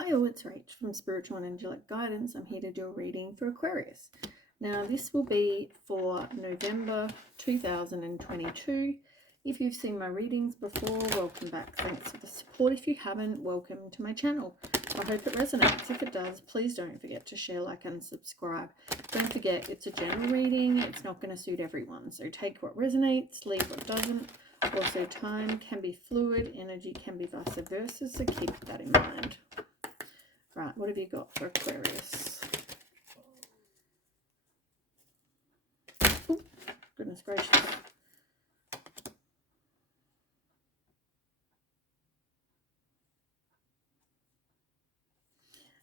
Hi all, it's Rach from Spiritual and Angelic Guidance. I'm here to do a reading for Aquarius. Now this will be for November 2022. If you've seen my readings before, welcome back. Thanks for the support. If you haven't, welcome to my channel. I hope it resonates. If it does, please don't forget to share, like, and subscribe. Don't forget, it's a general reading. It's not going to suit everyone. So take what resonates, leave what doesn't. Also, time can be fluid, energy can be vice versa, so keep that in mind. Right, what have you got for Aquarius? Oh, goodness gracious.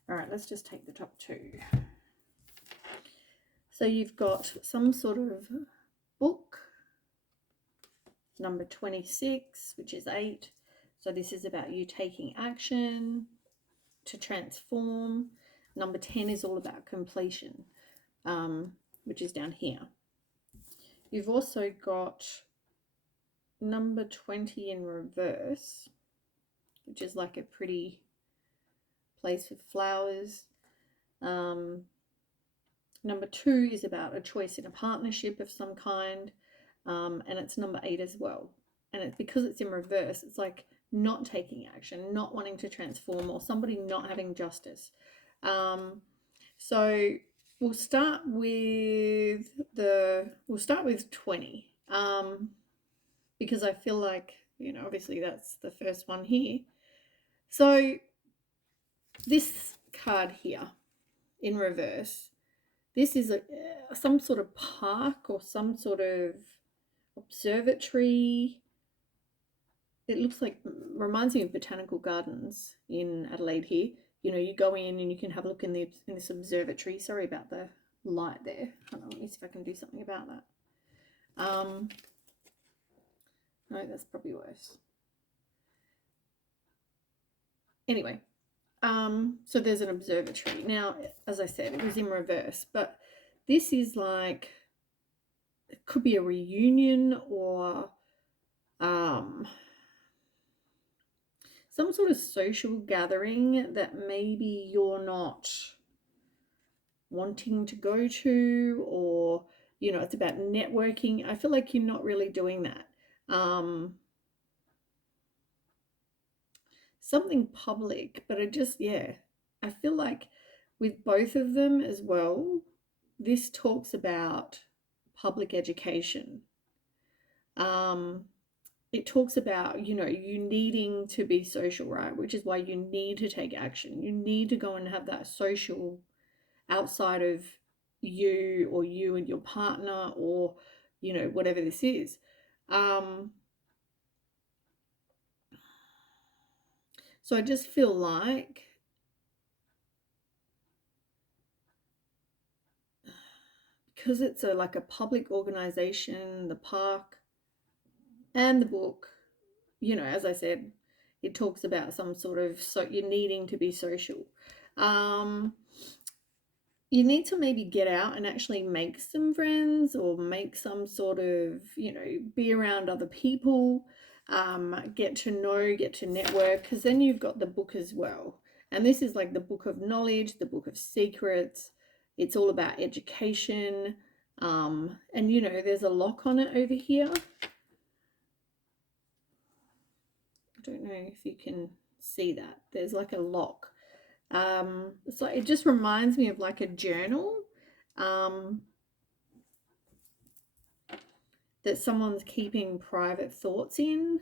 All right, let's just take the top two. So you've got some sort of book, number 26, which is 8. So this is about you taking action to transform. Number 10 is all about completion, which is down here. You've also got number 20 in reverse, which is like a pretty place with flowers. Number 2 is about a choice in a partnership of some kind, and it's number 8 as well. And it's because it's in reverse, it's like not taking action, not wanting to transform, or somebody not having justice. So we'll start with 20, because I feel like, you know, obviously that's the first one here. So this card here in reverse, this is some sort of park or some sort of observatory. It looks like, reminds me of botanical gardens in Adelaide here. You know, you go in and you can have a look in this observatory. Sorry about the light there. Hold on, let me see if I can do something about that. No, that's probably worse. Anyway, so there's an observatory. Now, as I said, it was in reverse, but this is like, it could be a reunion or some sort of social gathering that maybe you're not wanting to go to, or, you know, it's about networking. I feel like you're not really doing that. Something public, but I feel like with both of them as well, this talks about public education. It talks about, you know, you needing to be social, right? Which is why you need to take action. You need to go and have that social outside of you or you and your partner, or, you know, whatever this is. So I just feel like because it's like a public organization, the park and the book, you know, as I said, it talks about some sort of, so you're needing to be social. You need to maybe get out and actually make some friends, or make some sort of, you know, be around other people, get to know, get to network, because then you've got the book as well. And this is like the book of knowledge, the book of secrets. It's all about education. And, you know, there's a lock on it over here. I don't know if you can see that. There's like a lock. So it just reminds me of like a journal that someone's keeping private thoughts in.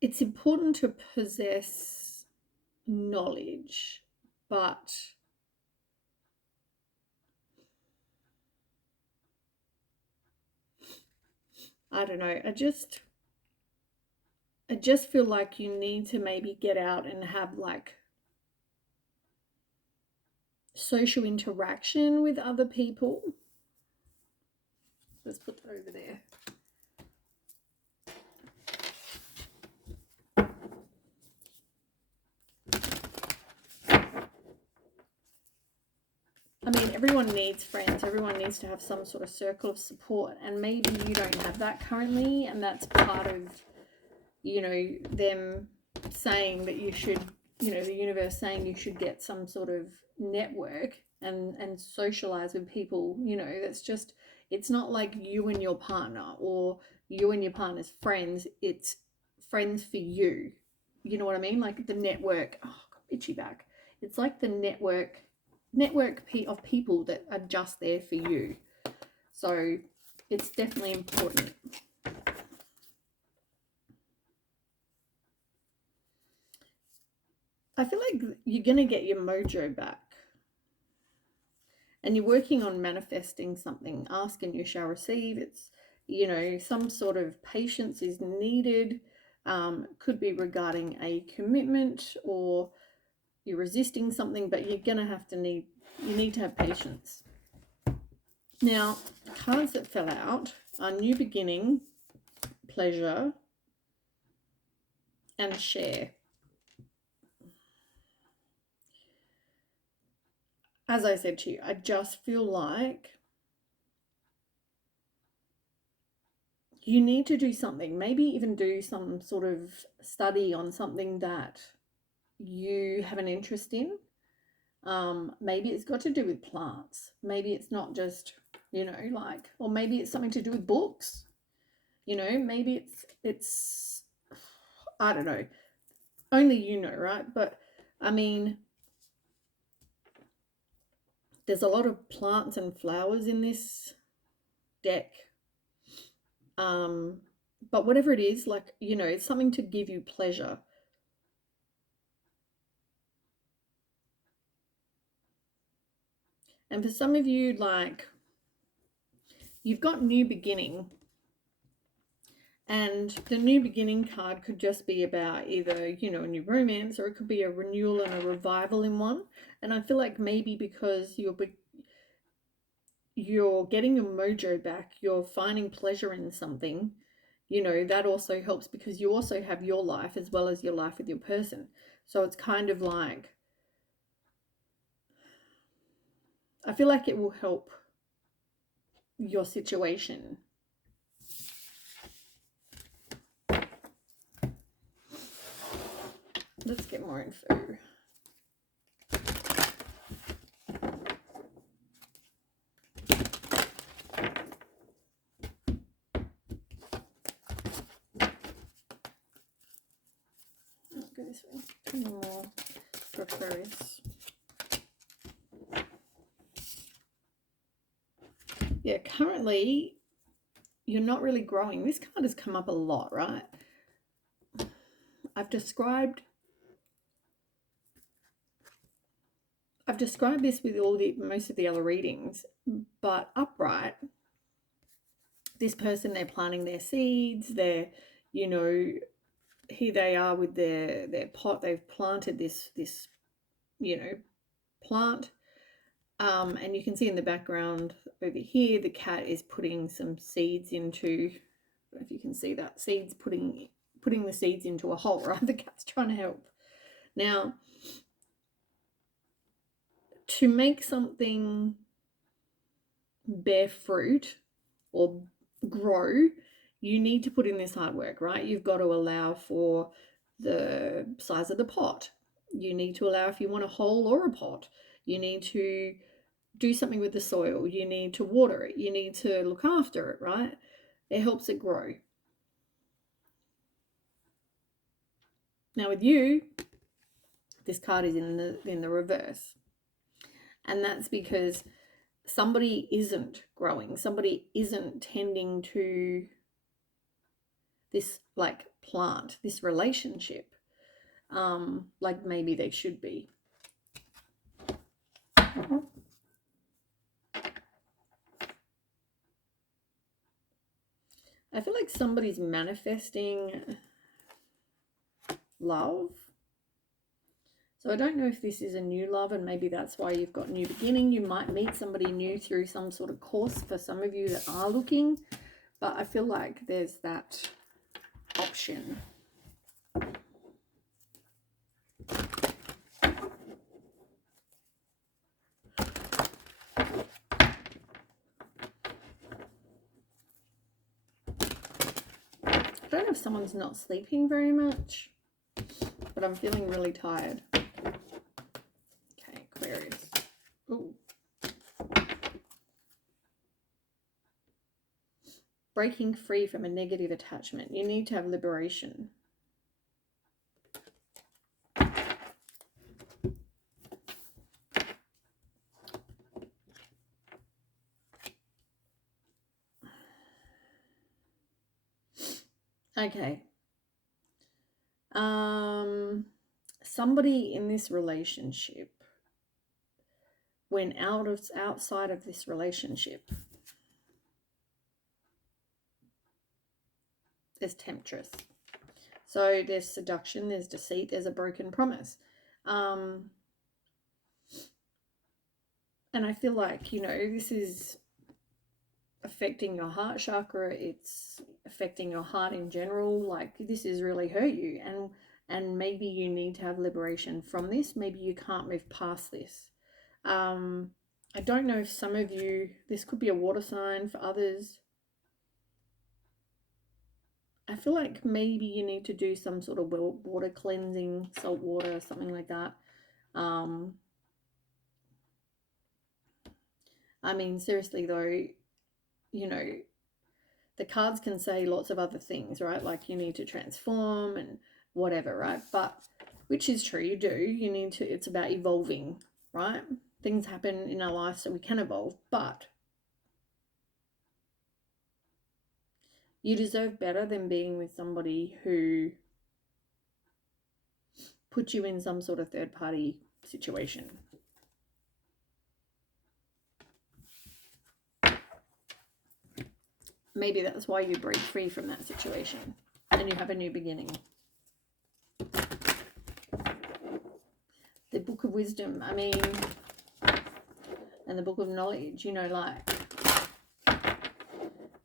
It's important to possess knowledge, but I don't know. I just feel like you need to maybe get out and have like social interaction with other people. Let's put that over there. I mean, everyone needs friends. Everyone needs to have some sort of circle of support. And maybe you don't have that currently. And that's part of, you know, them saying that you should, you know, the universe saying you should get some sort of network and socialize with people. You know, that's just, it's not like you and your partner or you and your partner's friends. It's friends for you. You know what I mean? Like the network. Oh, got itchy back. It's like the network of people that are just there for you. So it's definitely important. I feel like you're going to get your mojo back. And you're working on manifesting something. Ask and you shall receive. It's, you know, some sort of patience is needed. Could be regarding a commitment, or you're resisting something, but you're going to have to you need to have patience. Now, cards that fell out are new beginning, pleasure, and share. As I said to you, I just feel like you need to do something, maybe even do some sort of study on something that you have an interest in. Maybe it's got to do with plants. Maybe it's not just, you know, like, or maybe it's something to do with books. You know, maybe it's I don't know. Only you know, right? But I mean, there's a lot of plants and flowers in this deck. But whatever it is, like, you know, it's something to give you pleasure. And for some of you, like, you've got new beginning. And the new beginning card could just be about either, you know, a new romance, or it could be a renewal and a revival in one. And I feel like maybe because you're getting your mojo back, you're finding pleasure in something, you know, that also helps because you also have your life as well as your life with your person. So it's kind of like, I feel like it will help your situation. Let's get more info. I'll go this way. 2 more for Aquarius. Yeah, currently you're not really growing. This card has come up a lot, right? I've described this with most of the other readings, but upright, this person, they're planting their seeds, they're, you know, here they are with their pot, they've planted this you know, plant. And you can see in the background over here, the cat is putting some seeds into, I don't know if you can see that, seeds, putting the seeds into a hole, right? The cat's trying to help. Now, to make something bear fruit or grow, you need to put in this hard work, right? You've got to allow for the size of the pot. You need to allow if you want a hole or a pot. You need to do something with the soil. You need to water it. You need to look after it, right? It helps it grow. Now with you, this card is in the reverse. And that's because somebody isn't growing. Somebody isn't tending to this like plant, this relationship, like maybe they should be. I feel like somebody's manifesting love. So I don't know if this is a new love, and maybe that's why you've got new beginning. You might meet somebody new through some sort of course for some of you that are looking, but I feel like there's that option. if someone's not sleeping very much, but I'm feeling really tired. Okay, Aquarius. Ooh. Breaking free from a negative attachment. You need to have liberation. Okay. Somebody in this relationship went outside of this relationship. There's temptress. So there's seduction, there's deceit, there's a broken promise. And I feel like, you know, this is affecting your heart chakra. It's affecting your heart in general. Like, this has really hurt you. And maybe you need to have liberation from this. Maybe you can't move past this. I don't know if some of you, this could be a water sign. For others, I feel like maybe you need to do some sort of water cleansing, salt water, something like that. I mean, seriously though, you know, the cards can say lots of other things, right? Like you need to transform and whatever, right? But which is true, you do. You need to, it's about evolving, right? Things happen in our life so we can evolve, but you deserve better than being with somebody who put you in some sort of third party situation. Maybe that's why you break free from that situation and you have a new beginning. The Book of Wisdom, I mean, and the Book of Knowledge, you know, like,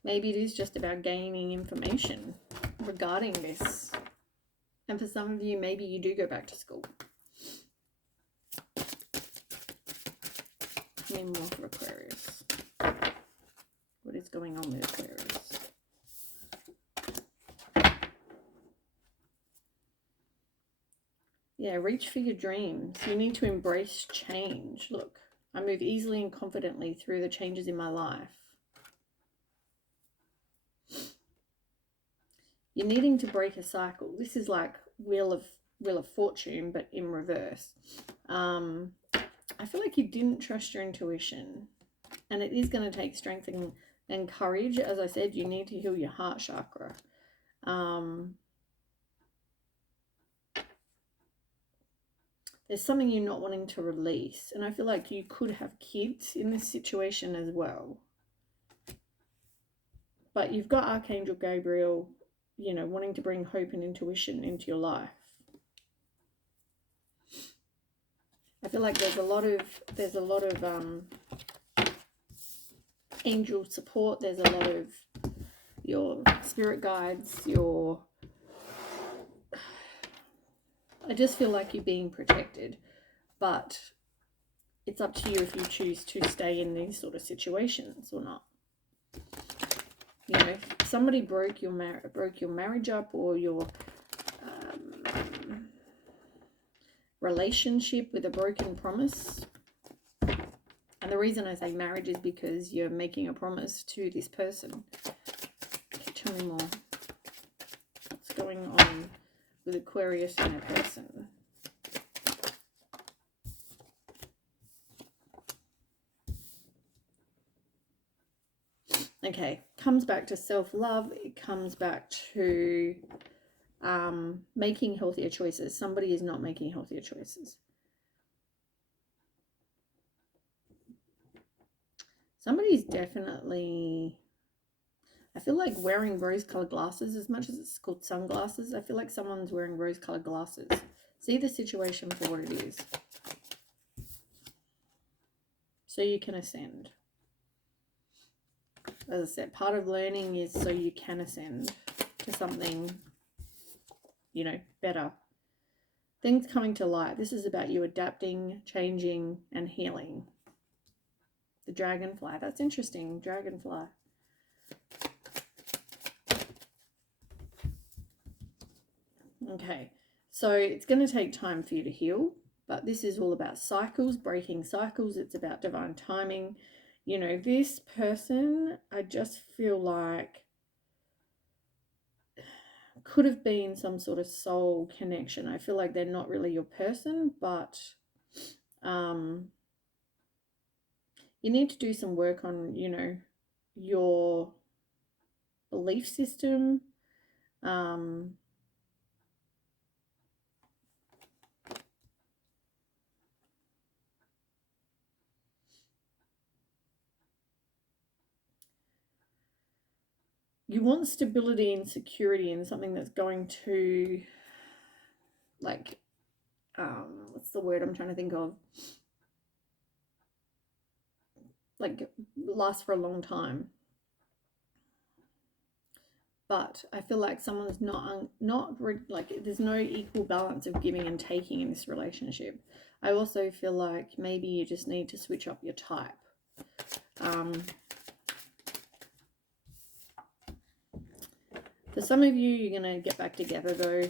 maybe it is just about gaining information regarding this. And for some of you, maybe you do go back to school. I mean, more for Aquarius. What is going on with Aquarius? Yeah, reach for your dreams. You need to embrace change. Look, I move easily and confidently through the changes in my life. You're needing to break a cycle. This is like Wheel of Fortune, but in reverse. I feel like you didn't trust your intuition, and it is going to take strength and courage. As I said, you need to heal your heart chakra. There's something you're not wanting to release, and I feel like you could have kids in this situation as well. But you've got Archangel Gabriel, you know, wanting to bring hope and intuition into your life. I feel like there's a lot of angel support. There's a lot of your spirit guides, I just feel like you're being protected, but it's up to you if you choose to stay in these sort of situations or not. You know, if somebody broke your marriage up, or your relationship with a broken promise. And the reason I say marriage is because you're making a promise to this person. Okay, tell me more. What's going on with Aquarius and a person? Okay, comes back to self-love. It comes back to making healthier choices. Somebody is not making healthier choices. Somebody's definitely, I feel like wearing rose-colored glasses, as much as it's called sunglasses. I feel like someone's wearing rose-colored glasses. See the situation for what it is, so you can ascend. As I said, part of learning is so you can ascend to something, you know, better. Things coming to light. This is about you adapting, changing, and healing. The dragonfly. That's interesting. Dragonfly. Okay, so it's going to take time for you to heal, but this is all about cycles, breaking cycles. It's about divine timing. You know, this person, I just feel like could have been some sort of soul connection. I feel like they're not really your person, but you need to do some work on, you know, your belief system. You want stability and security in something that's going to, like, what's the word I'm trying to think of? Like, last for a long time. But I feel like someone's not like, there's no equal balance of giving and taking in this relationship. I also feel like maybe you just need to switch up your type. For some of you, you're going to get back together though.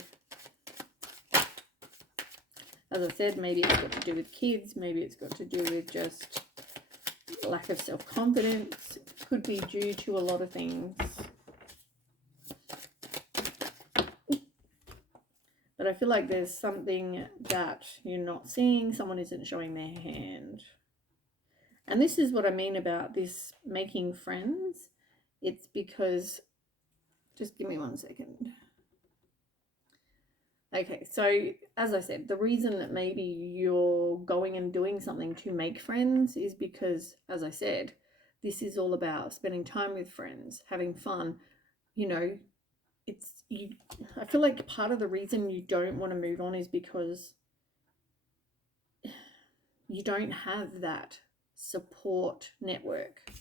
As I said, maybe it's got to do with kids, maybe it's got to do with just lack of self-confidence. Could be due to a lot of things. But I feel like there's something that you're not seeing. Someone isn't showing their hand. And this is what I mean about this making friends. It's because, just give me 1 second. Okay, so as I said, the reason that maybe you're going and doing something to make friends is because, as I said, this is all about spending time with friends, having fun. You know, I feel like part of the reason you don't want to move on is because you don't have that support network.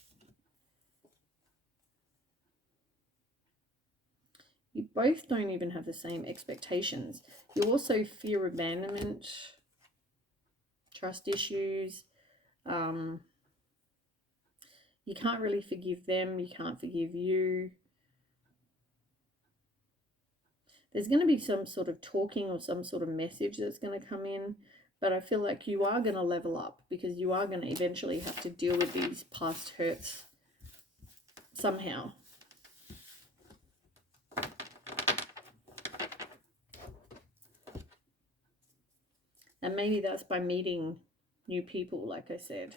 You both don't even have the same expectations. You also fear abandonment, trust issues. You can't really forgive them. You can't forgive you. There's going to be some sort of talking or some sort of message that's going to come in. But I feel like you are going to level up because you are going to eventually have to deal with these past hurts somehow. And maybe that's by meeting new people, like I said.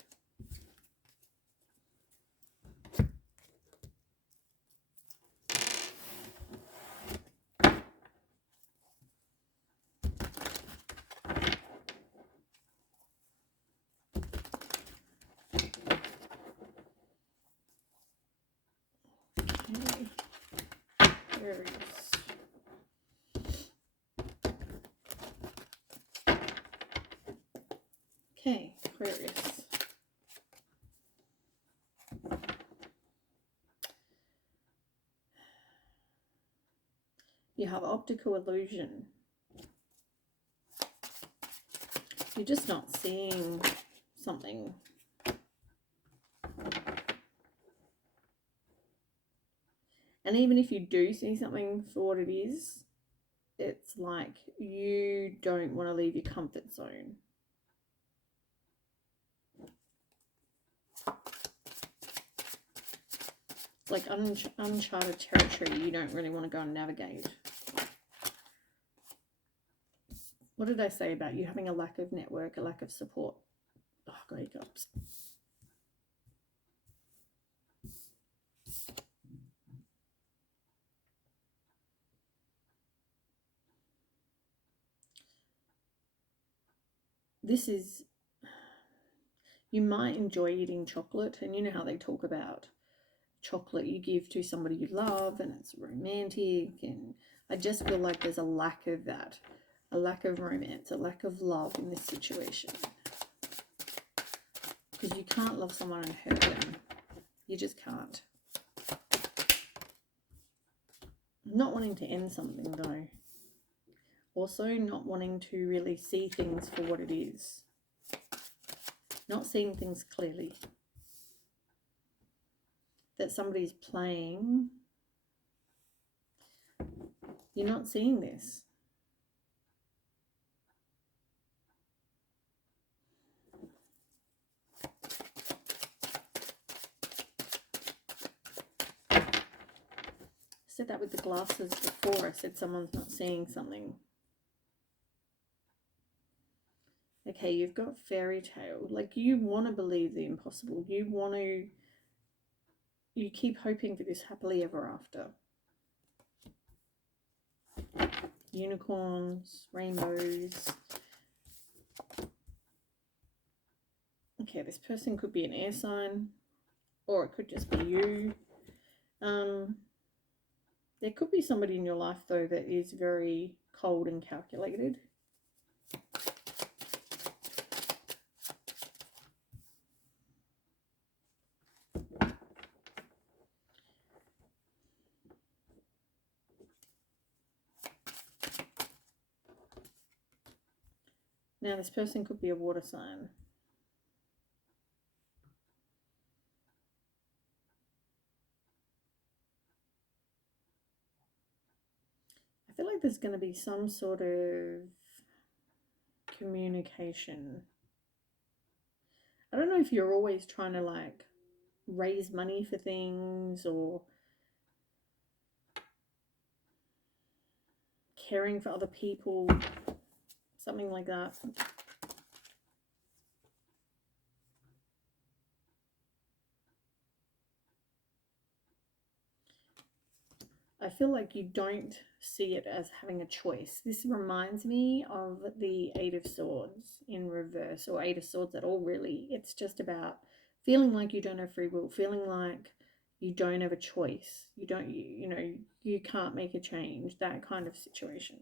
Aquarius. Okay, Aquarius. You have optical illusion. You're just not seeing something. And even if you do see something for what it is, it's like you don't want to leave your comfort zone. It's like uncharted territory you don't really want to go and navigate. What did I say about you having a lack of network, a lack of support? Oh, I got hiccups. This is, you might enjoy eating chocolate, and you know how they talk about chocolate you give to somebody you love and it's romantic, and I just feel like there's a lack of that, a lack of romance, a lack of love in this situation, because you can't love someone and hurt them. You just can't. Not wanting to end something though. Also not wanting to really see things for what it is. Not seeing things clearly. That somebody's playing. You're not seeing this. said that with the glasses before. I said someone's not seeing something. Okay, you've got fairy tale. Like, you want to believe the impossible. You keep hoping for this happily ever after. Unicorns, rainbows. Okay, this person could be an air sign, or it could just be you. There could be somebody in your life, though, that is very cold and calculated. Now, this person could be a water sign. I feel like there's going to be some sort of communication. I don't know if you're always trying to like raise money for things or caring for other people, something like that. I feel like you don't see it as having a choice. This reminds me of the Eight of Swords in reverse, or Eight of Swords at all, really. It's just about feeling like you don't have free will, feeling like you don't have a choice. You can't make a change, that kind of situation.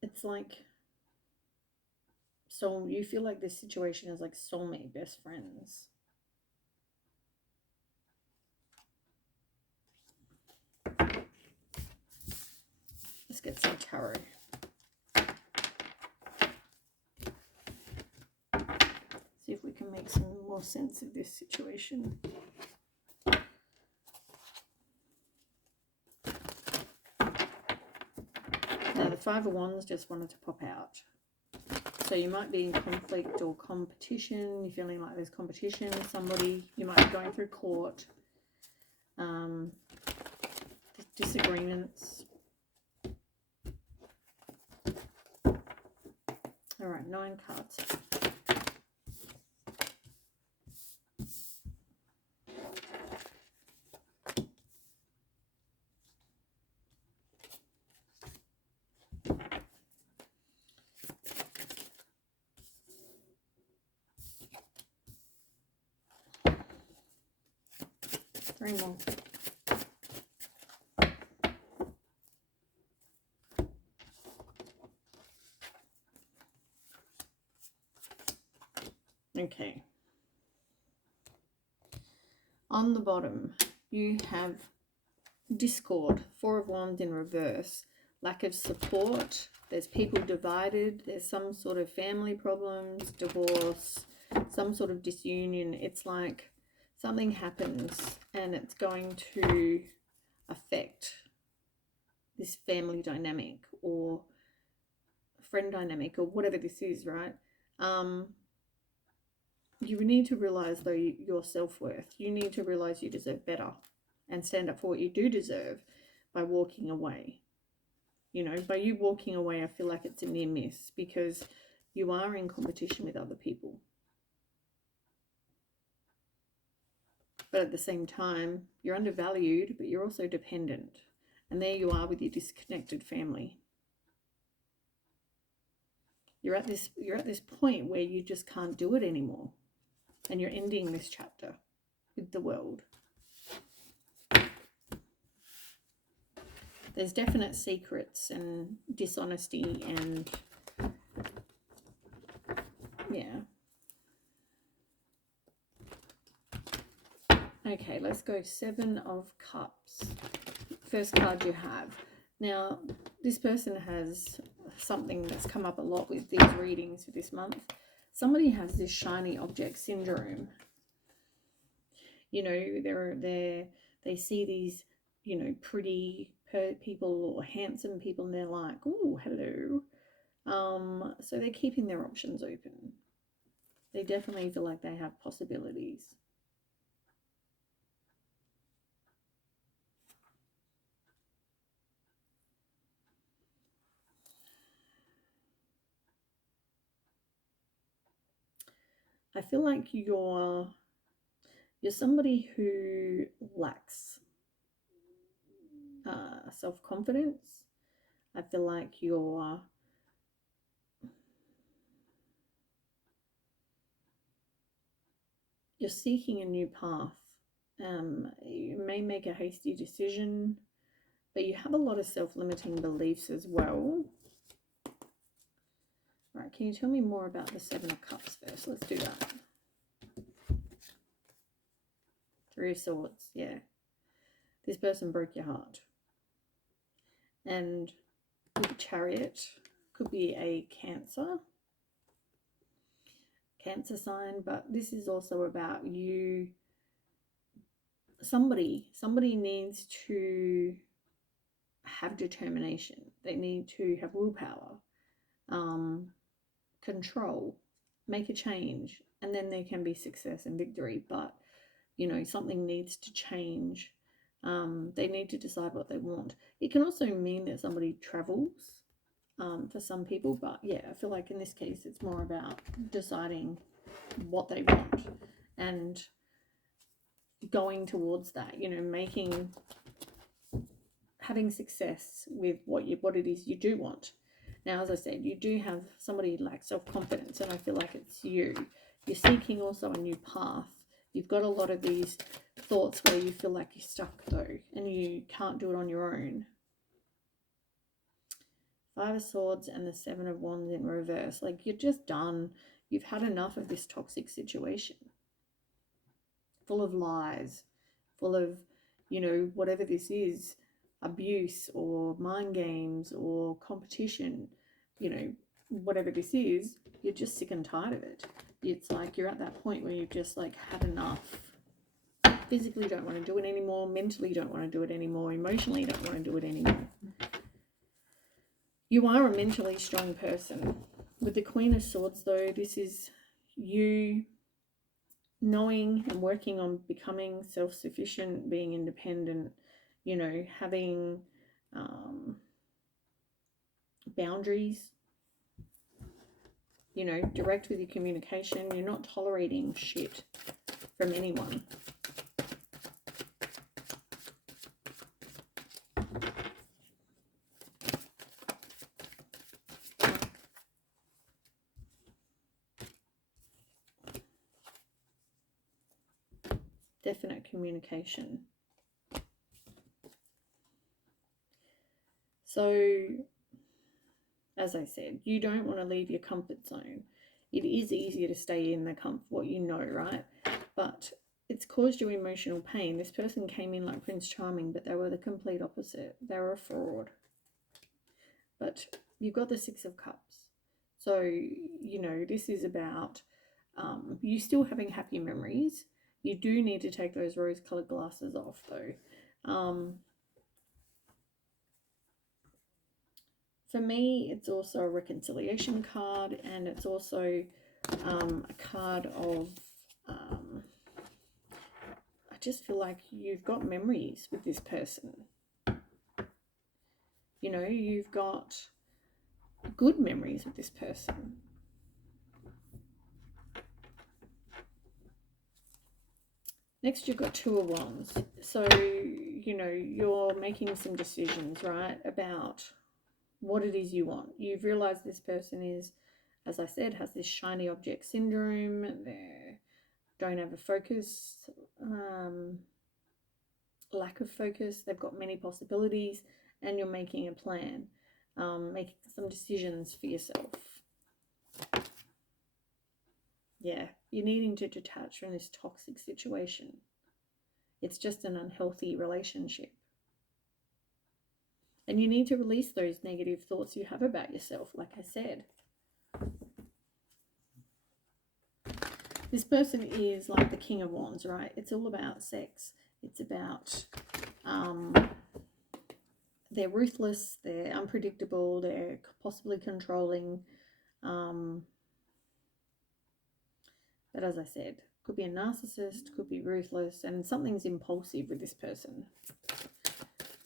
It's like, so you feel like this situation is like soulmate best friends. Let's get some tarot. See if we can make some more sense of this situation. Now, the Five of Wands just wanted to pop out. So you might be in conflict or competition. You're feeling like there's competition with somebody. You might be going through court. Disagreements. All right, 9 cards. Three more. Okay. On the bottom, you have discord, 4 of Wands in reverse, lack of support. There's people divided. There's some sort of family problems, divorce, some sort of disunion. It's like something happens and it's going to affect this family dynamic or friend dynamic or whatever this is, right? You need to realize, though, your self-worth. You need to realize you deserve better and stand up for what you do deserve by walking away. You know, by you walking away, I feel like it's a near miss because you are in competition with other people. But at the same time, you're undervalued, but you're also dependent. And there you are with your disconnected family. You're at this point where you just can't do it anymore. And you're ending this chapter with the world. There's definite secrets and dishonesty and, yeah. Okay, let's go 7 of Cups. First card you have. Now, this person has something that's come up a lot with these readings for this month. Somebody has this shiny object syndrome. You know, they see these, you know, pretty people or handsome people, and they're like, oh, hello. So they're keeping their options open. They definitely feel like they have possibilities. I feel like you're somebody who lacks self-confidence. I feel like you're seeking a new path. You may make a hasty decision, but you have a lot of self-limiting beliefs as well. Right, can you tell me more about the Seven of Cups first? Let's do that. Three of Swords, yeah. This person broke your heart. And with the Chariot, could be a Cancer sign, but this is also about you. Somebody needs to have determination. They need to have willpower, control, make a change, and then there can be success and victory. But something needs to change. They need to decide what they want. It can also mean that somebody travels for some people, but yeah, I feel like in this case it's more about deciding what they want and going towards that, having success with what it is you do want. Now, as I said, you do have somebody like self-confidence, and I feel like it's you. You're seeking also a new path. You've got a lot of these thoughts where you feel like you're stuck though, and you can't do it on your own. Five of Swords and the Seven of Wands in reverse. Like, you're just done. You've had enough of this toxic situation. Full of lies, full of, whatever this is, abuse or mind games or competition, whatever this is, you're just sick and tired of it. It's like you're at that point where you've just like had enough. Physically don't want to do it anymore, mentally don't want to do it anymore, emotionally don't want to do it anymore. You are a mentally strong person. With the Queen of Swords though, this is you knowing and working on becoming self-sufficient, being independent, having boundaries, direct with your communication. You're not tolerating shit from anyone. Definite communication. So, as I said, you don't want to leave your comfort zone. It is easier to stay in the what you know, right? But it's caused you emotional pain. This person came in like Prince Charming, but they were the complete opposite. They were a fraud. But you've got the Six of Cups. So, this is about you still having happy memories. You do need to take those rose-colored glasses off, though. For me, it's also a reconciliation card, and it's also a card of, I just feel like you've got memories with this person. You've got good memories with this person. Next, you've got Two of Wands. So, you're making some decisions, right, about what it is you want. You've realized this person is, as I said, has this shiny object syndrome. They don't have a focus, lack of focus. They've got many possibilities, and you're making a plan, making some decisions for yourself. Yeah, you're needing to detach from this toxic situation. It's just an unhealthy relationship. And you need to release those negative thoughts you have about yourself, like I said. This person is like the King of Wands, right? It's all about sex. It's about they're ruthless, they're unpredictable, they're possibly controlling. But as I said, could be a narcissist, could be ruthless, and something's impulsive with this person.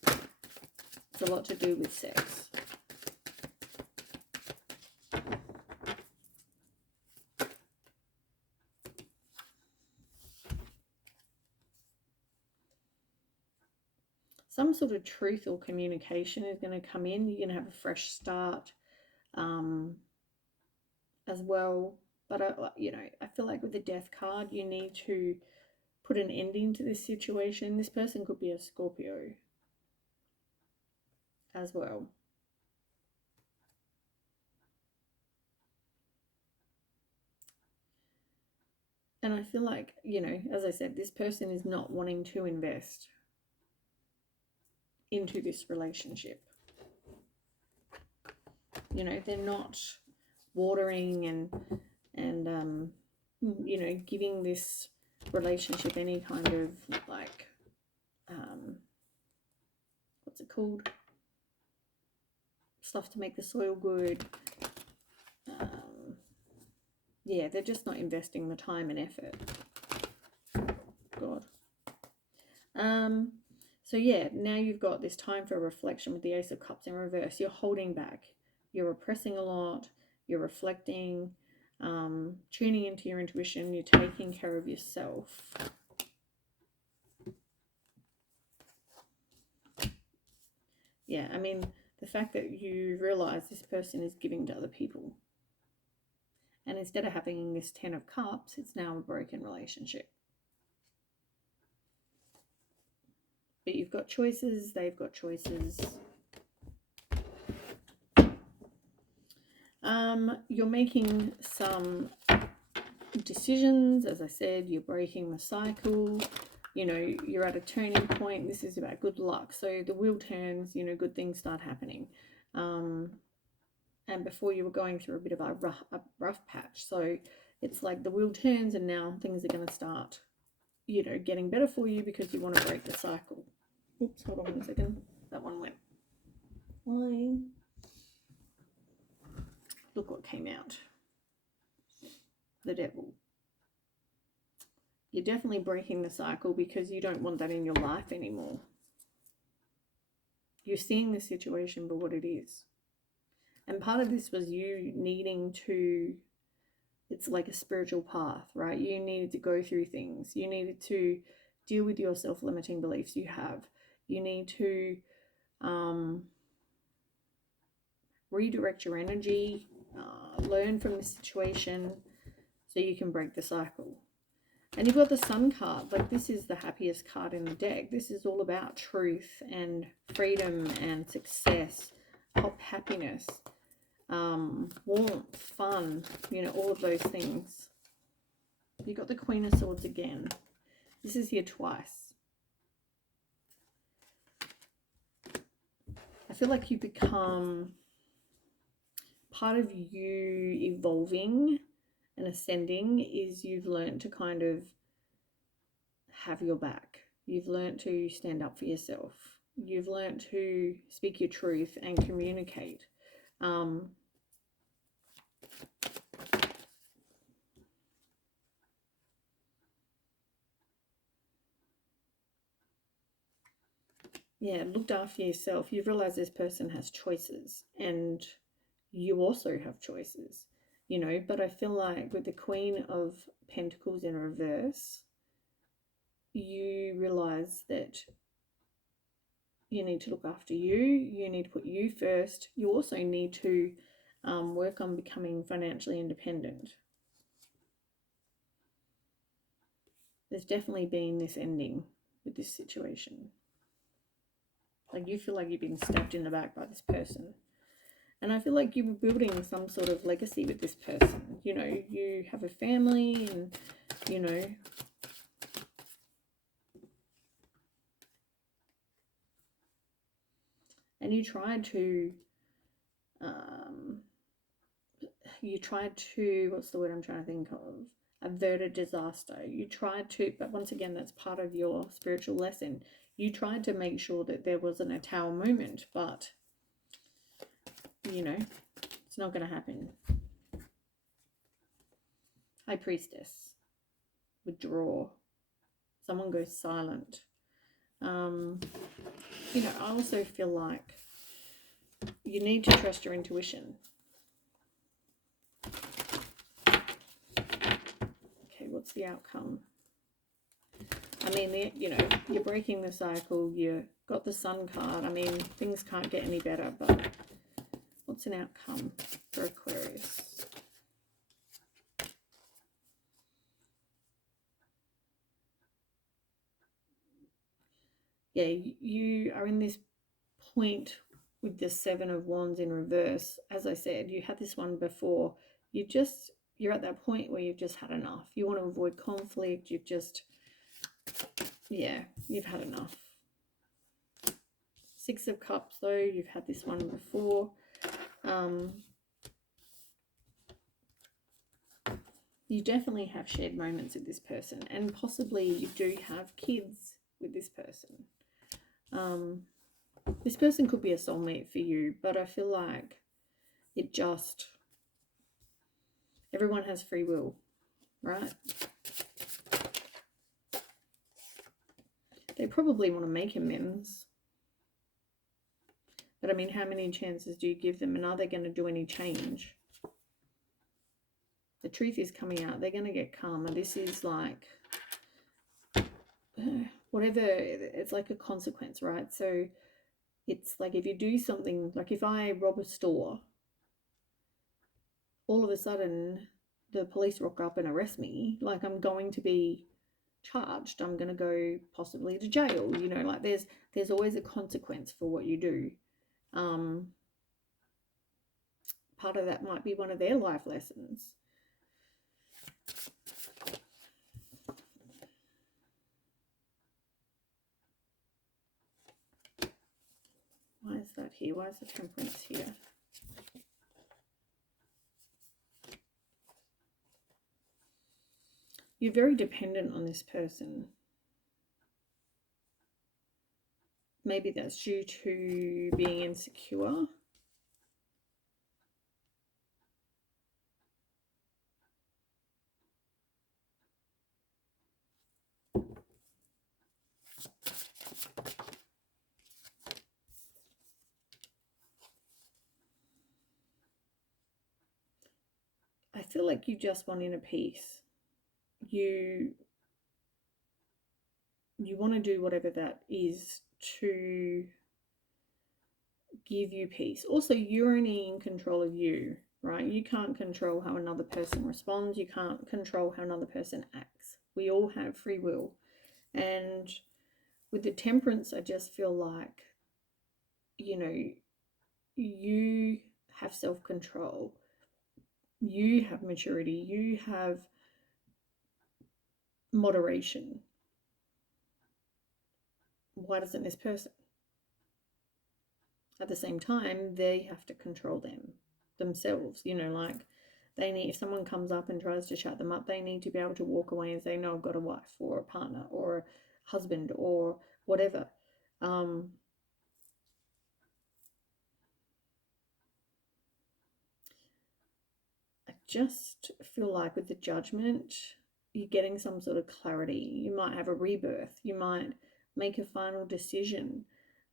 It's a lot to do with sex. Some sort of truth or communication is going to come in. You're going to have a fresh start as well. But, I feel like with the Death card, you need to put an ending to this situation. This person could be a Scorpio as well. And I feel like, as I said, this person is not wanting to invest into this relationship. They're not watering and giving this relationship any kind of like, what's it called? Stuff to make the soil good. Yeah, they're just not investing the time and effort. God. So yeah, now you've got this time for reflection with the Ace of Cups in reverse. You're holding back. You're repressing a lot. You're reflecting, tuning into your intuition. You're taking care of yourself. Yeah, I mean, the fact that you realize this person is giving to other people. And instead of having this 10 of Cups, it's now a broken relationship. But you've got choices, they've got choices. You're making some decisions. As I said, you're breaking the cycle. You're at a turning point. This is about good luck. So the wheel turns, good things start happening. And before you were going through a bit of a rough patch. So it's like the wheel turns and now things are going to start, getting better for you because you want to break the cycle. Oops, hold on 1 second. That one went flying. Look what came out. The Devil. You're definitely breaking the cycle because you don't want that in your life anymore. You're seeing the situation for what it is. And part of this was you needing to, it's like a spiritual path, right? You needed to go through things. You needed to deal with your self-limiting beliefs you have. You need to redirect your energy, learn from the situation so you can break the cycle. And you've got the Sun card. Like, this is the happiest card in the deck. This is all about truth and freedom and success, happiness, warmth, fun, all of those things. You've got the Queen of Swords again. This is here twice. I feel like you become part of you evolving and ascending is you've learned to kind of have your back. You've learned to stand up for yourself. You've learned to speak your truth and communicate. Yeah, looked after yourself. You've realized this person has choices and you also have choices, but I feel like with the Queen of Pentacles in reverse, you realize that you need to look after you. You need to put you first. You also need to work on becoming financially independent. There's definitely been this ending with this situation. Like, you feel like you've been stabbed in the back by this person. And I feel like you were building some sort of legacy with this person. You have a family and, and you tried to, what's the word I'm trying to think of? Avert a disaster. You tried to, but once again, that's part of your spiritual lesson. You tried to make sure that there wasn't a Tower moment, but, you know, it's not going to happen. High Priestess. Withdraw. Someone goes silent. You know, I also feel like you need to trust your intuition. Okay, what's the outcome? I mean, you know, you're breaking the cycle. You got the Sun card. I mean, things can't get any better, but what's an outcome for Aquarius? Yeah, you are in this point with the Seven of Wands in reverse. As I said, you had this one before. You're at that point where you've just had enough. You want to avoid conflict. You've just, yeah, you've had enough. Six of Cups, though, you've had this one before. You definitely have shared moments with this person, and possibly you do have kids with this person. This person could be a soulmate for you, but I feel like everyone has free will, right? They probably want to make amends. But I mean, how many chances do you give them, and are they going to do any change? The truth is coming out. They're going to get calmer. This is like, whatever, it's like a consequence, right? So it's like if you do something, like if I rob a store, all of a sudden the police rock up and arrest me, like I'm going to be charged. I'm going to go possibly to jail, you know, like there's always a consequence for what you do. Part of that might be one of their life lessons. Why is that here? Why is the Temperance here? You're very dependent on this person. Maybe that's due to being insecure. I feel like you just want inner peace. You want to do whatever that is to give you peace. Also, you're only in control of you, right? You can't control how another person responds. You can't control how another person acts. We all have free will. And with the Temperance, I just feel like, you know, you have self-control. You have maturity. You have moderation. Why doesn't this person? At the same time, they have to control themselves, you know, like they need, if someone comes up and tries to shut them up, they need to be able to walk away and say, no, I've got a wife or a partner or a husband or whatever. I just feel like with the Judgment, you're getting some sort of clarity. You might have a rebirth. You might make a final decision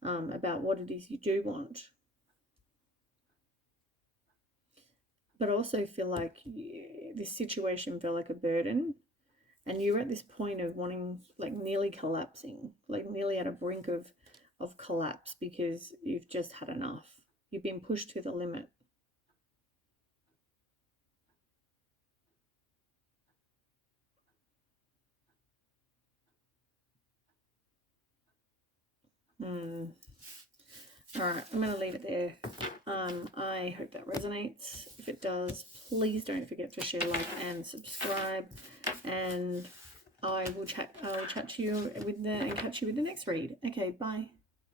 about what it is you do want. But I also feel like this situation felt like a burden, and you're at this point of wanting, like nearly collapsing, like nearly at a brink of collapse because you've just had enough. You've been pushed to the limit. All right, I'm going to leave it there. I hope that resonates. If it does, please don't forget to share, like, and subscribe. And I'll chat to you and catch you with the next read. Okay, bye.